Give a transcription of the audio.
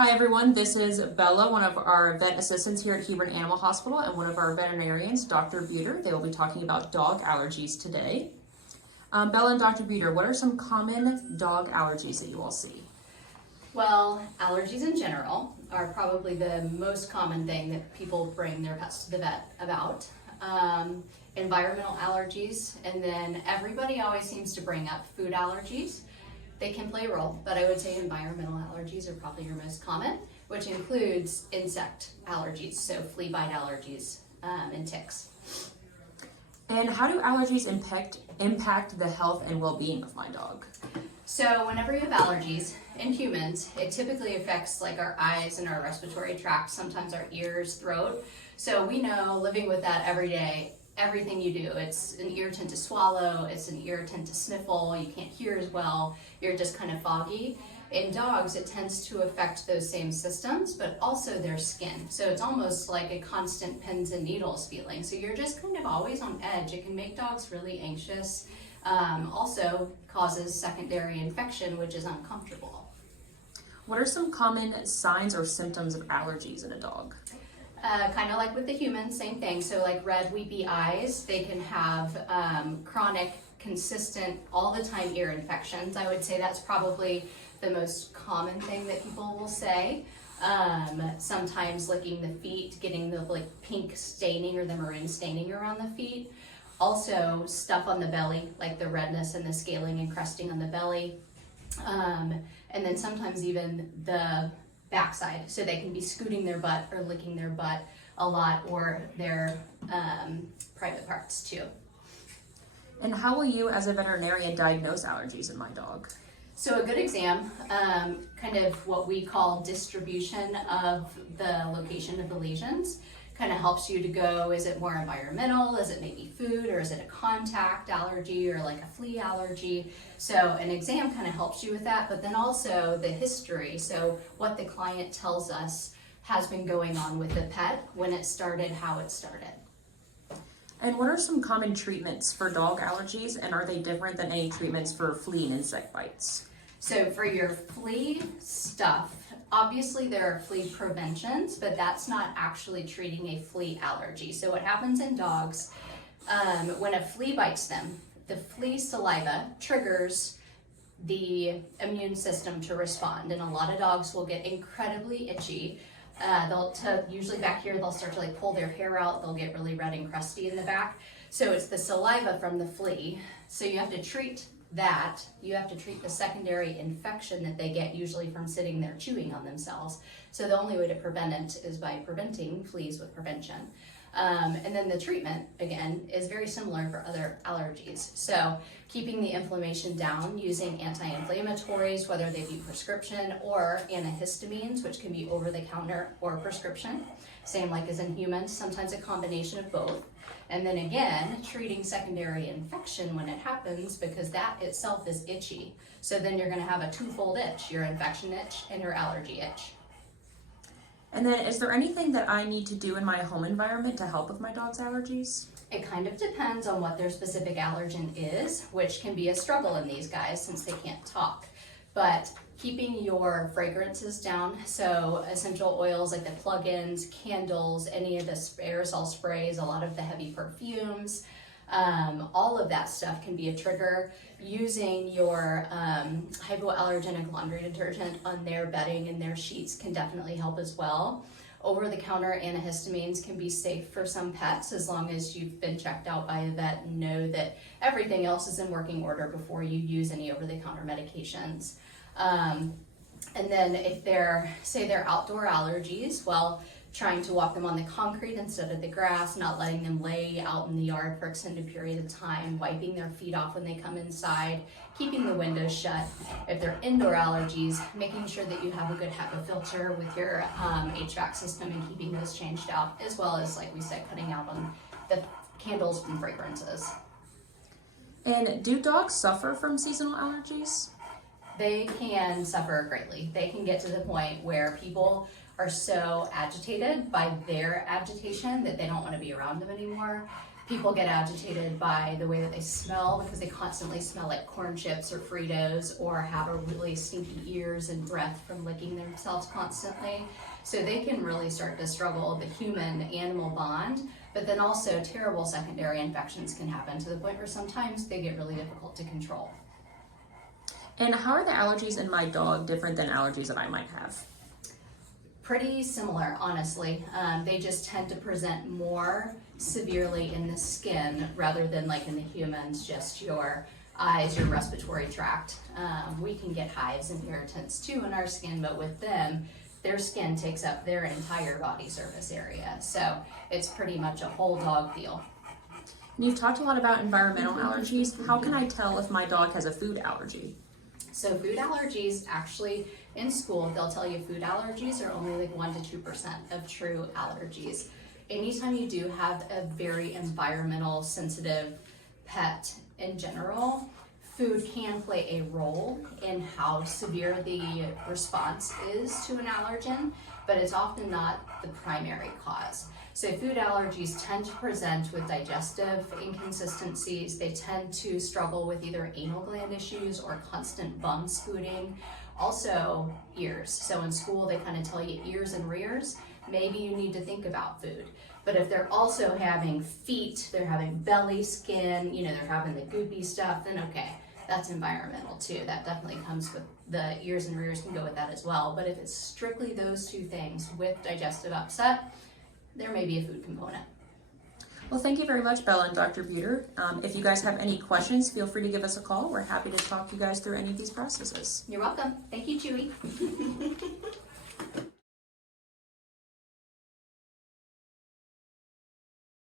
Hi everyone, this is Bella, one of our vet assistants here at Hebron Animal Hospital, and one of our veterinarians, Dr. Buter. They will be talking about dog allergies today. Bella and Dr. Buter, what are some common dog allergies that you all see? Well, allergies in general are probably the most common thing that people bring their pets to the vet about. Environmental allergies, and then everybody always seems to bring up food allergies. They can play a role, but I would say environmental allergies are probably your most common, which includes insect allergies, so flea bite allergies and ticks. And how do allergies impact the health and well-being of my dog? So whenever you have allergies in humans, it typically affects like our eyes and our respiratory tract, sometimes our ears, throat. So we know living with that every day, everything you do, it's an irritant to swallow, it's an irritant to sniffle, you can't hear as well, you're just kind of foggy. In dogs, it tends to affect those same systems, but also their skin. So it's almost like a constant pins and needles feeling. So you're just kind of always on edge. It can make dogs really anxious. Also causes secondary infection, which is uncomfortable. What are some common signs or symptoms of allergies in a dog? Kind of like with the humans, same thing. So like red, weepy eyes, they can have chronic, consistent, all the time ear infections. I would say that's probably the most common thing that people will say. Sometimes licking the feet, getting the like pink staining or the maroon staining around the feet. Also stuff on the belly, like the redness and the scaling and crusting on the belly. And then sometimes even the backside, so they can be scooting their butt or licking their butt a lot, or their private parts too. And how will you as a veterinarian diagnose allergies in my dog? So a good exam, kind of what we call distribution of the location of the lesions, kind of helps you to go, is it more environmental, is it maybe food, or is it a contact allergy or like a flea allergy? So an exam kind of helps you with that, but then also the history, so what the client tells us has been going on with the pet, when it started, how it started. And what are some common treatments for dog allergies, and are they different than any treatments for flea and insect bites? So for your flea stuff, obviously there are flea preventions, but that's not actually treating a flea allergy. So what happens in dogs, when a flea bites them, the flea saliva triggers the immune system to respond, and a lot of dogs will get incredibly itchy. Usually back here, they'll start to like pull their hair out, they'll get really red and crusty in the back. So it's the saliva from the flea. So you have to treat that. You have to treat the secondary infection that they get usually from sitting there chewing on themselves. So the only way to prevent it is by preventing fleas with prevention. And then the treatment, again, is very similar for other allergies. So keeping the inflammation down using anti-inflammatories, whether they be prescription or antihistamines, which can be over the counter or prescription. Same like as in humans, sometimes a combination of both. And then again, treating secondary infection when it happens, because that itself is itchy. So then you're gonna have a twofold itch, your infection itch and your allergy itch. And then is there anything that I need to do in my home environment to help with my dog's allergies? It kind of depends on what their specific allergen is, which can be a struggle in these guys since they can't talk. But keeping your fragrances down, so essential oils like the plug-ins, candles, any of the aerosol sprays, a lot of the heavy perfumes, all of that stuff can be a trigger. Using your hypoallergenic laundry detergent on their bedding and their sheets can definitely help as well. Over-the-counter antihistamines can be safe for some pets as long as you've been checked out by a vet and know that everything else is in working order before you use any over-the-counter medications. And then if say they're outdoor allergies, well, trying to walk them on the concrete instead of the grass, not letting them lay out in the yard for extended period of time, wiping their feet off when they come inside, keeping the windows shut. If they're indoor allergies, making sure that you have a good HEPA filter with your HVAC system and keeping those changed out, as well as, like we said, cutting out on the candles and fragrances. And do dogs suffer from seasonal allergies? They can suffer greatly. They can get to the point where people are so agitated by their agitation that they don't want to be around them anymore. People get agitated by the way that they smell because they constantly smell like corn chips or Fritos, or have a really stinky ears and breath from licking themselves constantly. So they can really start to struggle the human-animal bond, but then also terrible secondary infections can happen to the point where sometimes they get really difficult to control. And how are the allergies in my dog different than allergies that I might have? Pretty similar, honestly. They just tend to present more severely in the skin rather than like in the humans, just your eyes, your respiratory tract. We can get hives and irritants too in our skin, but with them, their skin takes up their entire body surface area. So it's pretty much a whole dog deal. And you've talked a lot about environmental allergies. How can I tell if my dog has a food allergy? So food allergies, actually in school, they'll tell you food allergies are only like 1 to 2% of true allergies. Anytime you do have a very environmental sensitive pet in general, food can play a role in how severe the response is to an allergen, but it's often not the primary cause. So food allergies tend to present with digestive inconsistencies. They tend to struggle with either anal gland issues or constant bum scooting. Also ears. So in school they kind of tell you ears and rears. Maybe you need to think about food. But if they're also having feet, they're having belly skin, they're having the goopy stuff, then okay, that's environmental too. That definitely comes with the ears and rears, can go with that as well. But if it's strictly those two things with digestive upset, there may be a food component. Well, thank you very much, Bella and Dr. Buter. If you guys have any questions, feel free to give us a call. We're happy to talk you guys through any of these processes. You're welcome. Thank you, Chewy.